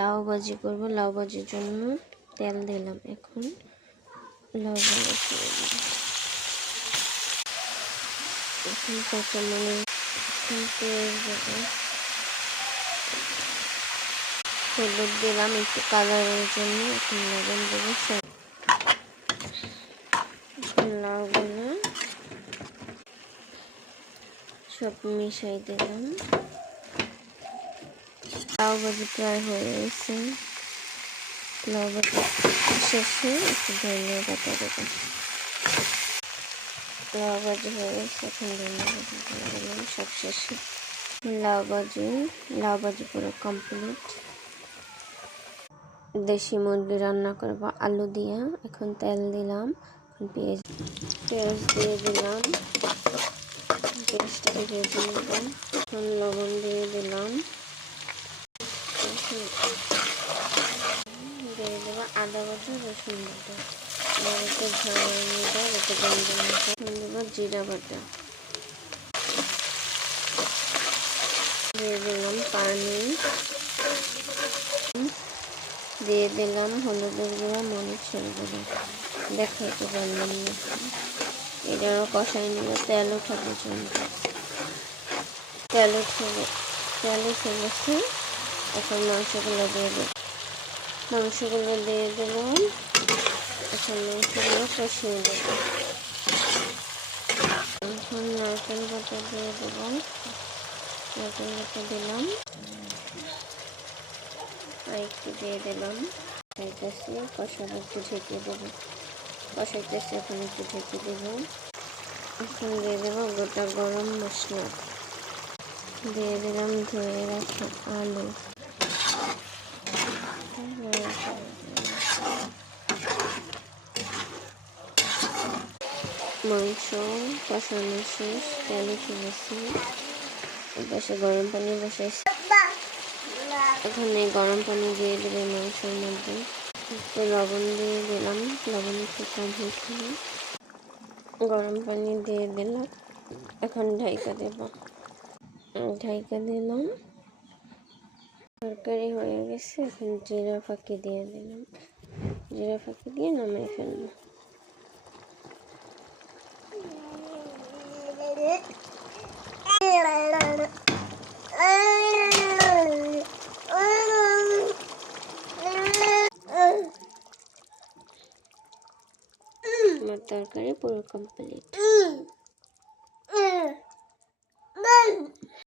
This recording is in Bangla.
লাউ ভাজি করব। লাউ ভাজির জন্য তেল দিলাম। এখন লাউ ভাজি করে দিলাম। এখন কাঁচামরিচ, পেঁয়াজ দেবো, হলুদ দিলাম একটু কালারের জন্য। এখন লবণ দেবো। লাউগুলো সব মিশাই দিলাম। লাউ ভাজি প্রায় হয়ে গেছে। লাউ ভাজি শেষে একটু ধনিয়া পাতা দেবো। লাউ ভাজি হয়ে গেছে। এখন ধনিয়া পাতা দিয়ে দিলাম সব শেষে। লাউ ভাজি পুরো কমপ্লিট। দেশি মুরগি রান্না করবো আলু দিয়া। এখন তেল দিলাম। এখন পেঁয়াজ দিয়ে দিলাম। পেঁয়াজটাকে ভেজে নেব। এখন লবণ দিয়ে দিলাম। দিয়ে দেবো আদা বাটা, রসুন বাটা, একটু ঝাল নিয়ে একটু গন্ধ মতো দেবো। জিরা বাটা দিয়ে দিলাম। পানি দিয়ে দিলাম। হলুদের গুঁড়া, মরিচের গুঁড়া দেখাইতে পারলাম না। এটারও কষাই নিব। তেল উঠাতে চলবে। তেল উঠে গেছে। এখন মাংসগুলো দিয়ে দেব। মাংসগুলো দিয়ে দিলাম। এখন মাংসগুলো কষিয়ে দেব। এখন নারকেল বাটা দিয়ে দেব। নারকেল বাটা দিলাম। আর একটু দিয়ে দিলাম। কষাইতেছি। কষানো একটু ঢেকে দেবো। কষাইতেছি। এখন একটু ঢেকে দেব। এখন দিয়ে দেবো গোটা গরম মশলা। দিয়ে দিলাম ধুয়ে রাখা আলু। মাংস কষানো শেষ। তেল উঠে গেছে। এপাশে গরম পানি বসাইছি। এখন এই গরম পানি দিয়ে দেবে মাংসের মধ্যে। একটু লবণ দিয়ে দিলাম। লবণ একটু কম হয়েছিল। গরম পানি দিয়ে দিলাম। এখন ঢাইকা দেব। ঢাইকা দিলাম। তরকারি হয়ে গেছে। এখন জিরা ফাঁকি দিয়ে দিলাম। জিরা ফাঁকি দিয়ে নামিয়ে ফেলবো। আমার তরকারি পুরো কমপ্লিট।